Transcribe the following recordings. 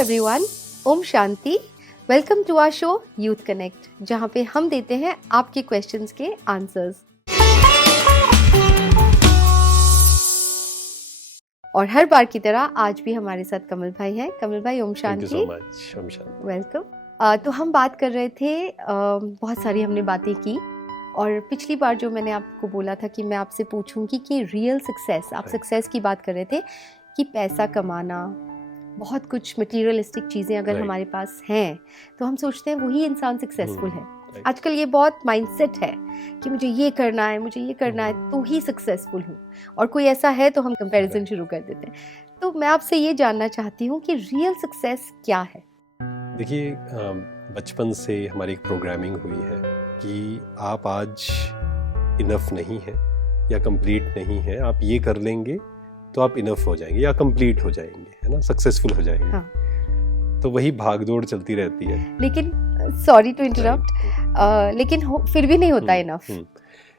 Everyone, ओम शांति। Welcome to our show youth connect, जहाँ पे हम देते हैं आपके क्वेश्चंस के आंसर्स। और हर बार की तरह आज भी हमारे साथ कमल भाई हैं। कमल भाई, ओम शांति। वेलकम। तो हम बात कर रहे थे, बहुत सारी हमने बातें की, और पिछली बार जो मैंने आपको बोला था कि मैं आपसे पूछूंगी कि रियल सक्सेस, आप सक्सेस की बात कर रहे थे कि पैसा कमाना, बहुत कुछ मटेरियलिस्टिक चीज़ें अगर हमारे पास हैं तो हम सोचते हैं वही इंसान सक्सेसफुल है। आजकल ये बहुत माइंडसेट है कि मुझे ये करना है, मुझे ये करना है तो ही सक्सेसफुल हूँ, और कोई ऐसा है तो हम कंपैरिजन शुरू कर देते हैं। तो मैं आपसे ये जानना चाहती हूँ कि रियल सक्सेस क्या है? देखिए, बचपन से हमारी एक प्रोग्रामिंग हुई है कि आप आज इनफ नहीं है या कंप्लीट नहीं है, आप ये कर लेंगे तो आप इनफ हो जाएंगे या कंप्लीट हो जाएंगे, है ना, सक्सेसफुल हो जाएंगे। हाँ। तो वही भागदौड़ चलती रहती है। लेकिन सॉरी टू इंटरप्ट, लेकिन फिर भी नहीं होता इनफ।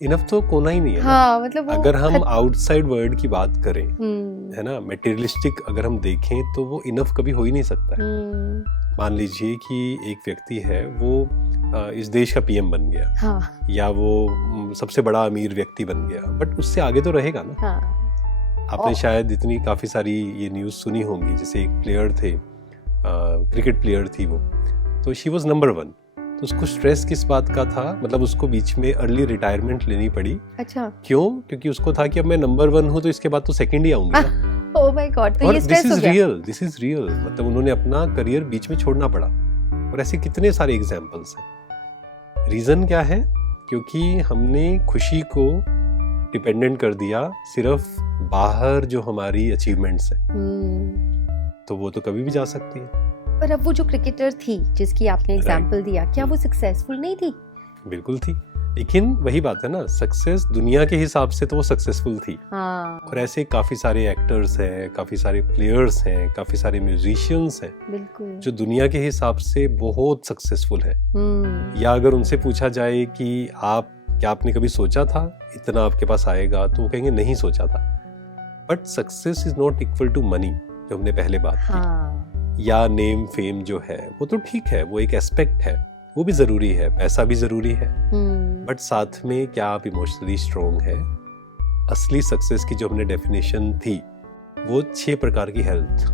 इनफ तो होना ही नहीं है। हाँ, मतलब अगर हम आउटसाइड वर्ल्ड की बात करें, है ना, मटेरियलिस्टिक अगर हम देखें तो वो इनफ कभी हो ही नहीं सकता है। मान लीजिए कि एक व्यक्ति है, वो इस देश का पीएम बन गया, हाँ, या वो सबसे बड़ा अमीर व्यक्ति बन गया, बट उससे आगे तो रहेगा ना। हाँ। आपने शायद इतनी काफी सारी ये न्यूज़ सुनी होंगी, जैसे एक प्लेयर थे, क्रिकेट प्लेयर थी वो, तो शी वाज नंबर 1, तो उसको स्ट्रेस किस बात का था, मतलब उसको बीच में अर्ली रिटायरमेंट लेनी पड़ी। अच्छा। क्यों? क्योंकि उसको था कि अब मैं नंबर 1 हूँ तो इसके बाद तो सेकंड ही आऊंगा। ओह माय गॉड, तो ये स्ट्रेस हो गया। दिस इज रियल, मतलब उन्होंने अपना करियर बीच में छोड़ना पड़ा, और ऐसे कितने सारे एग्जांपल्स हैं। रीजन क्या है? क्योंकि हमने खुशी को डिपेंडेंट कर दिया सिर्फ बाहर जो हमारी अचीवमेंट्स है। तो वो तो कभी भी जा सकती है। पर अब वो जो क्रिकेटर थी जिसकी आपने एग्जांपल दिया, क्या वो सक्सेसफुल नहीं थी? बिल्कुल थी, लेकिन वही बात है ना, सक्सेस दुनिया के हिसाब से तो वो सक्सेसफुल थी। हाँ। और ऐसे काफी सारे एक्टर्स हैं, काफी सारे प्लेयर्स हैं, काफी सारे म्यूजिशियंस हैं, बिल्कुल, जो दुनिया के हिसाब से बहुत सक्सेसफुल है। या अगर उनसे पूछा जाए कि क्या आपने कभी सोचा था इतना आपके पास आएगा, तो वो कहेंगे नहीं सोचा था। But success is not equal to money, जो हमने पहले बात की, या नेम फेम जो है वो तो ठीक है, वो एक एस्पेक्ट है, वो भी जरूरी है, पैसा भी जरूरी है, बट साथ में क्या आप इमोशनली स्ट्रॉन्ग है। असली सक्सेस की जो हमने डेफिनेशन थी वो 6 प्रकार की हेल्थ,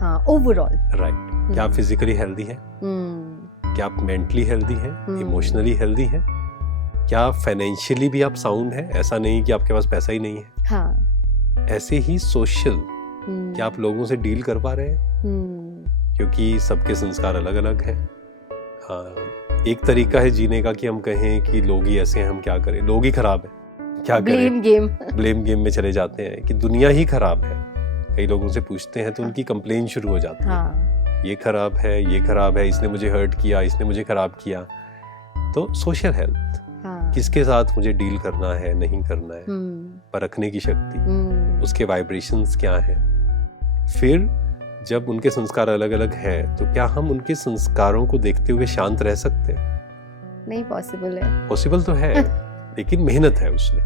हाँ, ओवरऑल, राइट। क्या आप फिजिकली हेल्दी है, क्या आप मेंटली हेल्दी है, इमोशनली हेल्दी है, क्या फाइनेंशियली भी आप साउंड है, ऐसा नहीं कि आपके पास पैसा ही नहीं है, हाँ। ऐसे ही सोशल, क्या आप लोगों से डील कर पा रहे हैं, क्योंकि सबके संस्कार अलग अलग हैं। हाँ, एक तरीका है जीने का कि हम कहें कि लोग ही ऐसे हैं, हम क्या करें, लोग ही खराब है, क्या करें, ब्लेम गेम में चले जाते हैं कि दुनिया ही खराब है। कई लोगों से पूछते हैं तो उनकी कंप्लेन शुरू हो जाती है, ये खराब है, ये खराब है, इसने मुझे हर्ट किया, इसने मुझे खराब किया। तो सोशल हेल्थ, किसके साथ मुझे डील करना है, नहीं करना है, परखने की शक्ति, उसके वाइब्रेशंस क्या है। फिर जब उनके संस्कार अलग अलग हैं, तो क्या हम उनके संस्कारों को देखते हुए शांत रह सकते हैं? नहीं पॉसिबल है। पॉसिबल तो है लेकिन मेहनत है उसमें।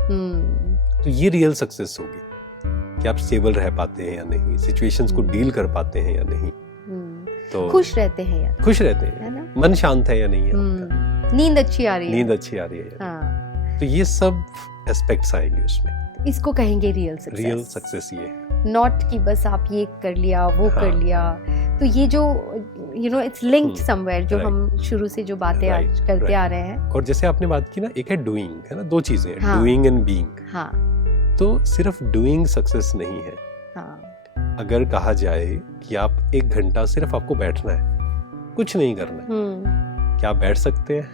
तो ये रियल सक्सेस होगी कि आप स्टेबल रह पाते हैं या नहीं, सिचुएशंस को डील कर पाते हैं या नहीं, तो खुश रहते हैं या खुश रहते हैं, मन शांत है या नहीं है, नींद अच्छी आ रही है, हाँ। तो ये सब एस्पेक्ट्स आएंगे उसमें। इसको कहेंगे रियल सक्सेस। रियल सक्सेस ये है, नॉट कि बस आप ये कर लिया, वो कर लिया। तो ये जो इट्स लिंक्ड समवेयर, जो हम शुरू से जो बातें आज करते आ रहे हैं। और जैसे आपने बात की ना, एक है डूइंग, है ना, 2 चीजें, डूइंग एंड बीइंग। हाँ। तो सिर्फ डूइंग सक्सेस नहीं है। हाँ। अगर कहा जाए कि आप 1 घंटा सिर्फ आपको बैठना है, कुछ नहीं करना है, क्या आप बैठ सकते हैं?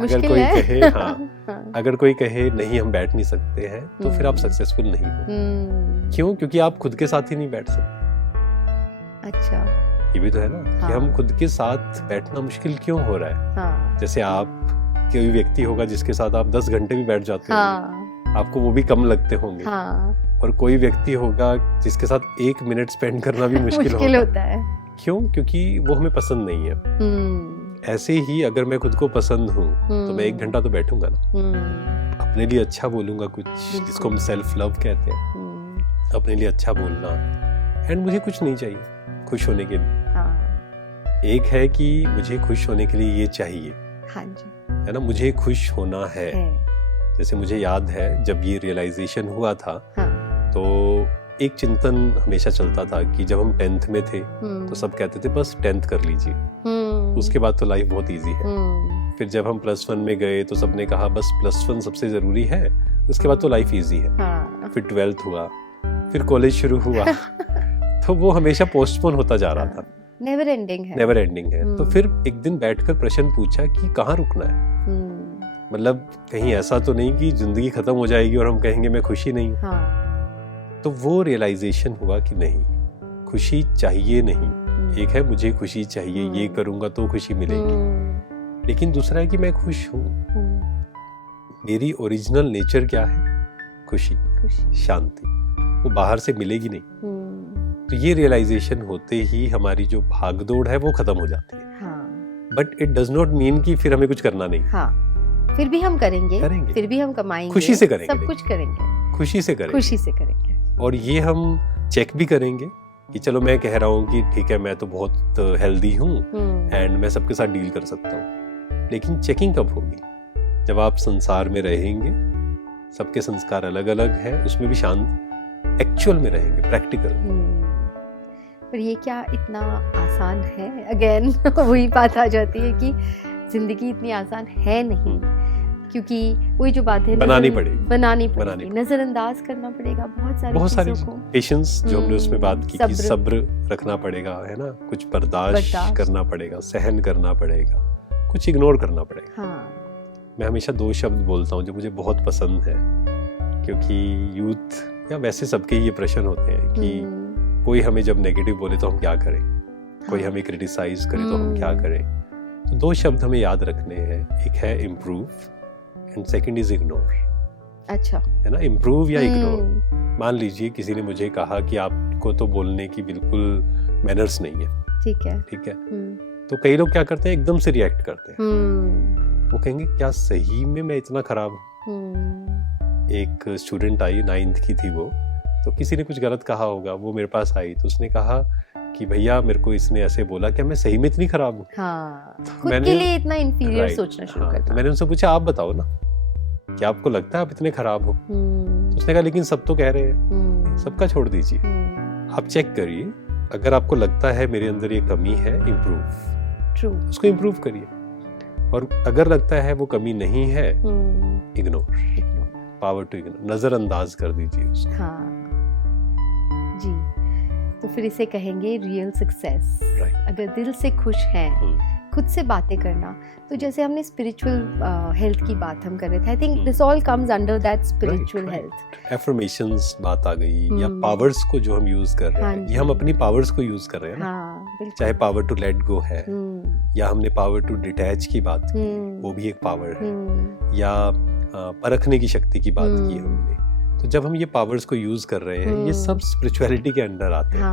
अगर कोई कहे हाँ, अगर कोई कहे नहीं हम बैठ नहीं सकते हैं, तो फिर आप सक्सेसफुल नहीं हो। क्यों? क्योंकि आप खुद के साथ ही नहीं बैठ सकते। अच्छा, ये भी तो है ना, हाँ, कि हम खुद के साथ बैठना मुश्किल क्यों हो रहा है। हाँ। जैसे आप, कोई व्यक्ति होगा जिसके साथ आप 10 घंटे भी बैठ जाते होंगे, आपको वो भी कम लगते होंगे। हाँ। और कोई व्यक्ति होगा जिसके साथ 1 मिनट स्पेंड करना भी मुश्किल होता है। क्यों? क्योंकि वो हमें पसंद नहीं है। ऐसे ही अगर मैं खुद को पसंद हूँ तो मैं 1 घंटा तो बैठूंगा ना, अपने लिए अच्छा बोलूंगा कुछ, जिसको हम सेल्फ लव कहते हैं, अपने लिए अच्छा बोलना, एंड मुझे कुछ नहीं चाहिए, खुश होने के लिए। हाँ। एक है कि मुझे खुश होने के लिए ये चाहिए, हाँ जी, है ना, मुझे खुश होना है। जैसे मुझे याद है जब ये रियलाइजेशन हुआ था, हाँ। तो एक चिंतन हमेशा चलता था कि जब हम 10th में थे तो सब कहते थे बस 10th कर लीजिए, उसके बाद तो लाइफ बहुत इजी है। फिर जब हम +1 में गए तो सबने कहा बस +1 सबसे जरूरी है, उसके बाद तो लाइफ इजी है। हाँ। फिर 12th हुआ, फिर कॉलेज शुरू हुआ तो वो हमेशा पोस्टपोन होता जा रहा था, नेवर एंडिंग है, नेवर एंडिंग है। तो फिर एक दिन बैठकर प्रश्न पूछा कि कहाँ रुकना है, मतलब कहीं ऐसा तो नहीं कि जिंदगी खत्म हो जाएगी और हम कहेंगे मैं खुशी नहीं। हाँ। तो वो रियलाइजेशन हुआ कि नहीं, खुशी चाहिए नहीं। एक है मुझे खुशी चाहिए, ये करूंगा तो खुशी मिलेगी, लेकिन दूसरा है कि मैं खुश हूँ, मेरी ओरिजिनल नेचर क्या है, खुशी, शांति, वो बाहर से मिलेगी नहीं। तो ये रियलाइजेशन होते ही हमारी जो भागदौड़ है वो खत्म हो जाती है। But it does not mean कि फिर हमें कुछ करना नहीं। फिर भी हम करेंगे, फिर भी हम कमाएंगे, खुशी से करेंगे, सब कुछ करेंगे, खुशी से करेंगे। और ये हम चेक भी करेंगे कि चलो मैं कह रहा हूँ कि ठीक है मैं तो बहुत हेल्दी हूँ एंड मैं सबके साथ डील कर सकता हूँ, लेकिन चेकिंग कब होगी, जब आप संसार में रहेंगे, सबके संस्कार अलग अलग है, उसमें भी शांत एक्चुअल में रहेंगे, प्रैक्टिकल। पर ये क्या इतना आसान है? अगेन वही बात आ जाती है कि जिंदगी इतनी आसान है नहीं, क्योंकि वही जो बात है बनानी पड़ेगी, नजरअंदाज करना पड़ेगा बहुत सारी पेशेंस, जो हमने उसमें बात की कि सब्र रखना पड़ेगा, है ना, कुछ बर्दाश्त करना पड़ेगा, सहन करना पड़ेगा, कुछ इग्नोर करना पड़ेगा। मैं हमेशा 2 शब्द बोलता हूँ जो मुझे बहुत पसंद है, क्योंकि यूथ या वैसे सबके ये प्रश्न होते हैं कि कोई हमें जब नेगेटिव बोले तो हम क्या करें, कोई हमें क्रिटिसाइज करे तो हम क्या करें। तो 2 शब्द हमें याद रखने हैं, एक है improve and second is ignore. अच्छा, है ना, इम्प्रूव या इग्नोर। मान लीजिए किसी ने मुझे कहा कि आपको तो बोलने की बिल्कुल मैनर्स नहीं है, ठीक है, तो कई लोग क्या करते हैं, एकदम से रिएक्ट करते हैं। वो कहेंगे क्या सही में मैं इतना खराब हूँ? एक स्टूडेंट आई, 9th की थी वो, तो किसी ने कुछ गलत कहा होगा, वो मेरे पास आई तो उसने कहा कि भैया मेरे को इसने ऐसे बोला, क्या मैं सही में इतनी खराब हूँ? खुद के लिए इतना इंफीरियर सोचना शुरू कर दिया। मैंने उनसे पूछा आप बताओ ना, क्या आपको लगता है आप इतने खराब हो? तो उसने कहा लेकिन सब तो कह रहे हैं। सबका छोड़ दीजिए, आप चेक करिए, अगर आपको लगता है मेरे अंदर ये कमी है, इम्प्रूव, उसको इम्प्रूव करिए, और अगर लगता है वो कमी नहीं है, इग्नोर, पावर टू इग्नोर, नजरअंदाज कर दीजिए उसको। जी, तो फिर इसे कहेंगे रियल सक्सेस। अगर दिल से खुश हैं, खुद से बातें करना, तो जैसे हमने स्पिरिचुअल हेल्थ की बात हम कर रहे थे, I think this all comes under that spiritual health. Affirmations बात आ गई, या पावर्स को जो हम यूज कर रहे हैं, ये हम अपनी पावर्स को यूज कर रहे हैं ना, चाहे पावर टू लेट गो है, या हमने पावर टू डिटैच की बात की, वो भी एक पावर है, या परखने की शक्ति की बात की हमने। तो जब हम ये पावर्स को यूज कर रहे हैं, ये सब स्पिरिचुअलिटी के अंडर आते हैं।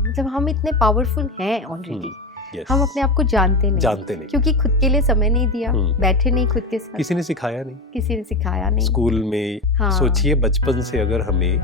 मतलब हम इतने पावरफुल हैं ऑलरेडी, हम अपने आप को जानते नहीं, क्योंकि खुद के लिए समय नहीं दिया, बैठे नहीं खुद के साथ, किसी ने सिखाया नहीं। स्कूल में सोचिए, बचपन से अगर हमें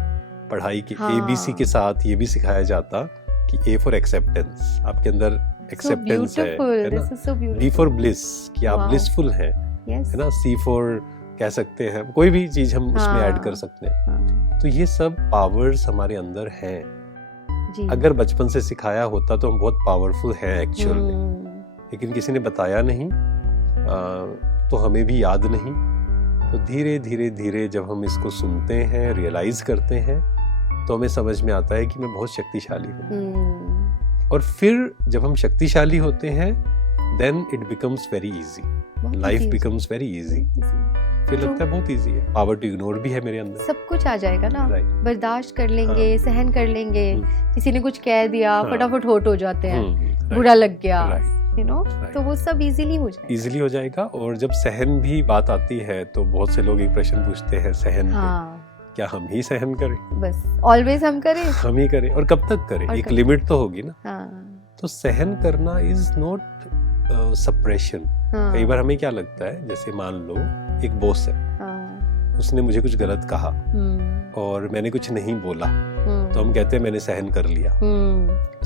पढ़ाई के ABC के साथ ये भी सिखाया जाता कि A फॉर एक्सेप्टेंस, आपके अंदर एक्सेप्टेंस है ना, B फॉर ब्लिस, कि आप ब्लिसफुल हैं, है ना, C फॉर कह सकते हैं, कोई भी चीज हम उसमें ऐड कर सकते हैं। तो ये सब पावर्स हमारे अंदर हैं। अगर बचपन से सिखाया होता तो हम बहुत पावरफुल हैं एक्चुअल में, लेकिन किसी ने बताया नहीं, तो हमें भी याद नहीं। तो धीरे धीरे धीरे जब हम इसको सुनते हैं, रियलाइज करते हैं, तो हमें समझ में आता है कि मैं बहुत शक्तिशाली हूँ। और फिर जब हम शक्तिशाली होते हैं, then it becomes very easy, life becomes very easy. फिर लगता है बहुत इजी है। पावर टू इग्नोर भी है मेरे अंदर, सब कुछ आ जाएगा ना, बर्दाश्त कर लेंगे, सहन कर लेंगे। किसी ने कुछ कह दिया, फटाफट होट हो जाते हैं, बुरा लग गया, यू नो, तो वो सब इजीली हो जाएगा। और जब सहन भी बात आती है, तो बहुत से लोग एक प्रश्न पूछते हैं सहन पे, क्या हम ही सहन करें? बस ऑलवेज हम ही करें, और कब तक करें? एक लिमिट तो होगी ना। तो सहन करना इज नॉट सप्रेशन। कई बार हमें क्या लगता है, जैसे मान लो एक बॉस है, उसने मुझे कुछ गलत कहा और मैंने कुछ नहीं बोला, तो हम कहते हैं मैंने सहन कर लिया।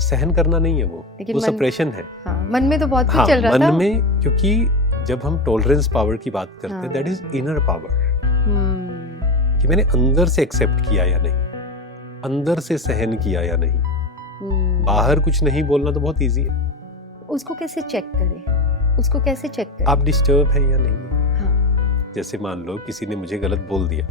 सहन करना नहीं है वो सप्रेशन है। मन में तो बहुत कुछ चल रहा था। मन में, क्योंकि जब हम टॉलरेंस पावर की बात करते हैं, दैट इज इनर पावर, कि मैंने अंदर से एक्सेप्ट किया या नहीं, अंदर से सहन किया या नहीं। बाहर कुछ नहीं बोलना तो बहुत इजी है। उसको कैसे चेक करें? उसको कैसे चेक करें? आप डिस्टर्ब हैं या नहीं। जैसे मान लो किसी ने मुझे गलत बोल दिया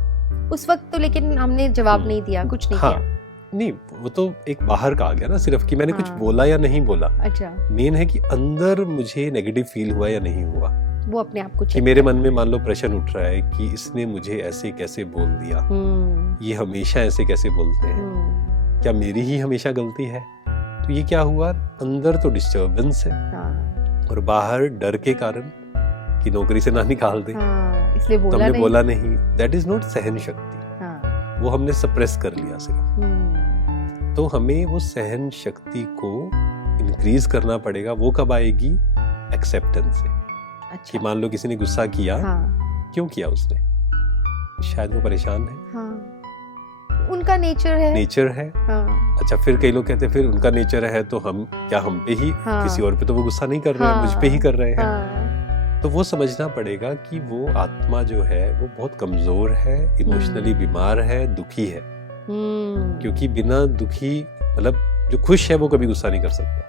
उस वक्त तो, लेकिन हमने जवाब नहीं दिया, कुछ नहीं किया। नहीं, वो तो एक बाहर का आ गया ना, सिर्फ कि मैंने कुछ बोला या नहीं बोला। अच्छा, मेन है कि अंदर मुझे नेगेटिव फील हुआ या नहीं हुआ, वो अपने आप को कि मेरे मन में मान लो प्रश्न उठ रहा है कि इसने मुझे ऐसे कैसे बोल दिया, ये हमेशा ऐसे कैसे बोलते हैं, क्या मेरी ही हमेशा गलती है? तो ये क्या हुआ, अंदर तो डिस्टर्बेंस है और बाहर डर के कारण कि नौकरी से ना निकाल दे, इसलिए बोला नहीं। बोला नहीं, दैट इज नॉट सहन शक्ति, वो हमने सप्रेस कर लिया सिर्फ। तो हमें वो सहन शक्ति को इंक्रीज करना पड़ेगा। वो कब आएगी? एक्सेप्टेंस से। अच्छा। कि मान लो किसी ने गुस्सा किया, क्यों किया उसने? शायद वो परेशान है, उनका नेचर है। अच्छा, फिर कई लोग कहते हैं फिर उनका नेचर है तो हम पे ही, किसी और पे तो वो गुस्सा नहीं कर रहे हैं, मुझ पे ही कर रहे हैं। तो वो समझना पड़ेगा कि वो आत्मा जो है वो बहुत कमजोर है, इमोशनली बीमार है, दुखी है। क्योंकि बिना दुखी, मतलब जो खुश है वो कभी गुस्सा नहीं कर सकता,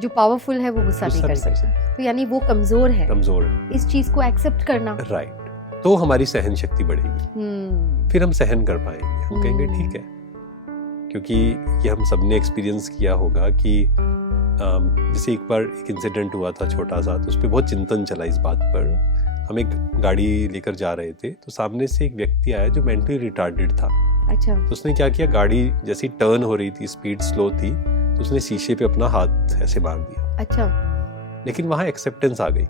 जो पावरफुल है वो गुस्सा नहीं कर सकता। तो यानी वो कमजोर है। इस चीज को एक्सेप्ट करना, राइट। तो हमारी सहन शक्ति बढ़ेगी, फिर हम सहन कर पाएंगे। हम कहेंगे ठीक है, क्योंकि ये हम सबने एक्सपीरियंस किया होगा कि जैसे एक बार एक इंसिडेंट हुआ था छोटा सा, तो उस पर बहुत चिंतन चला इस बात पर। हम एक गाड़ी लेकर जा रहे थे, तो सामने से एक व्यक्ति आया जो मेंटली रिटार्डेड था। अच्छा। तो उसने क्या किया, गाड़ी जैसी टर्न हो रही थी, स्पीड स्लो थी, तो उसने शीशे पे अपना हाथ ऐसे मार दिया। अच्छा। लेकिन वहां एक्सेप्टेंस आ गई।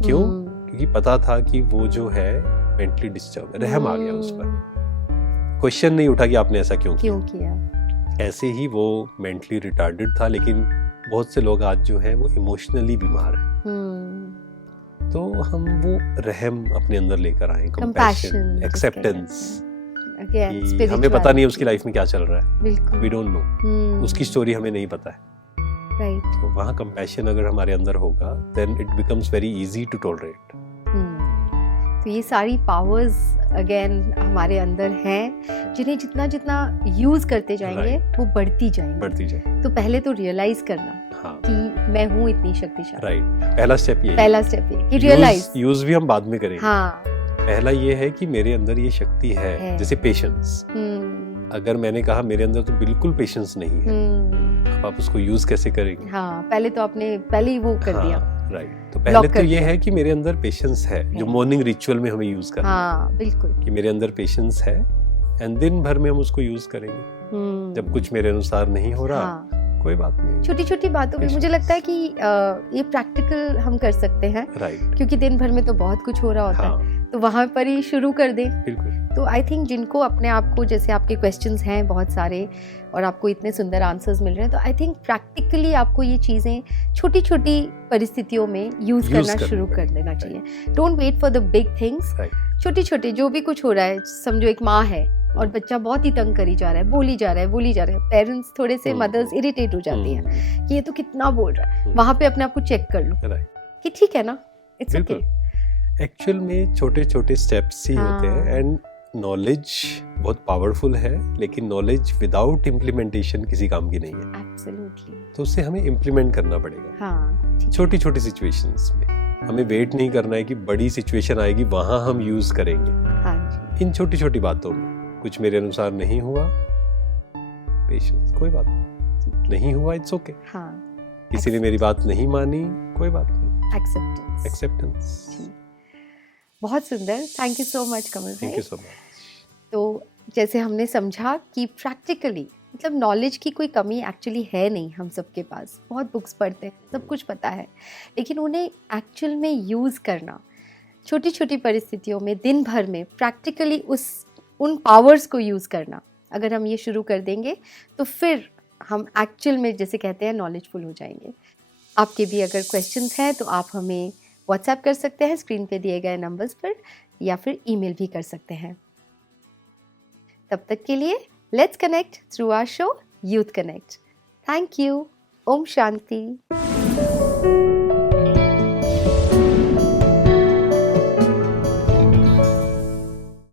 क्यों? क्योंकि पता था कि वो जो है मेंटली डिस्टर्ब है, रहम आ गया उस पर। क्वेश्चन नहीं उठा कि आपने ऐसा क्यों किया। ऐसे ही वो मेंटली रिटार्डेड था, लेकिन बहुत से लोग आज जो है वो इमोशनली बीमार हैं। तो हम वो रहम अपने अंदर लेकर आए, कंपैशन, एक्सेप्टेंस। हमें पता नहीं है उसकी लाइफ में क्या चल रहा है, वी डोंट नो, उसकी स्टोरी हमें नहीं पता है। तो वहाँ कंपैशन अगर हमारे अंदर होगा, then it becomes very easy to tolerate. तो ये सारी पावर्स अगेन हमारे अंदर हैं, जिन्हें जितना जितना यूज करते जाएंगे वो बढ़ती जाएंगी। तो पहले तो रियलाइज करना कि मैं हूँ इतनी शक्तिशाली। राइट, पहला स्टेप ये कि रियलाइज। यूज भी हम बाद में करेंगे। पहला ये है कि मेरे अंदर ये शक्ति है। जैसे पेशेंस, अगर मैंने कहा मेरे अंदर तो बिल्कुल पेशेंस नहीं है, अब आप उसको यूज कैसे करेंगे? पहले तो आपने पहले ही वो कर दिया। राइट। तो पहले तो ये है कि मेरे अंदर पेशेंस है, जो मॉर्निंग रिचुअल में हमें यूज करना है। बिल्कुल, कि मेरे अंदर पेशेंस है, एंड दिन भर में हम उसको यूज करेंगे। जब कुछ मेरे अनुसार नहीं हो रहा, कोई बात नहीं, छोटी छोटी बातों में मुझे लगता है कि ये प्रैक्टिकल हम कर सकते हैं। क्योंकि दिन भर में तो बहुत कुछ हो रहा होता है, तो वहां पर ही शुरू कर दें। तो आई थिंक जिनको अपने आप को, जैसे आपके क्वेश्चंस हैं बहुत सारे और आपको इतने सुंदर आंसर्स मिल रहे हैं, तो आई थिंक प्रैक्टिकली आपको ये चीज़ें छोटी छोटी परिस्थितियों में यूज करना शुरू कर देना चाहिए। Don't wait for the big things. छोटी छोटी जो भी कुछ हो रहा है, समझो एक माँ है और बच्चा बहुत ही तंग करी जा रहा है, बोली जा रहा है, पेरेंट्स थोड़े से, मदर्स इरिटेट हो जाती हैं कि ये तो कितना बोल रहा है। वहां पे अपने आप को चेक कर लो कि ठीक है ना, इट्स ओके। एक्चुअल में छोटे छोटे स्टेप्स ही होते हैं, एंड नॉलेज बहुत पावरफुल है, लेकिन नॉलेज विदाउट इम्प्लीमेंटेशन किसी काम की नहीं है। एब्सोल्युटली। तो उसे हमें इम्प्लीमेंट करना पड़ेगा। छोटी छोटी सिचुएशंस में हमें वेट नहीं करना है कि बड़ी सिचुएशन आएगी वहां हम यूज करेंगे। इन छोटी छोटी बातों में कुछ मेरे अनुसार नहीं हुआ, पेशेंस, कोई बात नहीं हुआ, इट्स ओके। किसी ने मेरी बात नहीं मानी, कोई बात नहीं, एक्सेप्टेंस। बहुत सुंदर, थैंक यू सो मच कमल भाई। Thank you so much. तो जैसे हमने समझा कि प्रैक्टिकली मतलब नॉलेज की कोई कमी एक्चुअली है नहीं, हम सबके पास बहुत बुक्स पढ़ते हैं, सब कुछ पता है, लेकिन उन्हें एक्चुअल में यूज़ करना, छोटी छोटी परिस्थितियों में, दिन भर में प्रैक्टिकली उन पावर्स को यूज़ करना, अगर हम ये शुरू कर देंगे तो फिर हम एक्चुअल में, जैसे कहते हैं, नॉलेजफुल हो जाएंगे। आपके भी अगर क्वेश्चंस हैं तो आप हमें व्हाट्सएप कर सकते हैं स्क्रीन पे दिए गए नंबर्स पर, या फिर ईमेल भी कर सकते हैं। तब तक के लिए Let's connect through our show Youth Connect. Thank you. Om Shanti.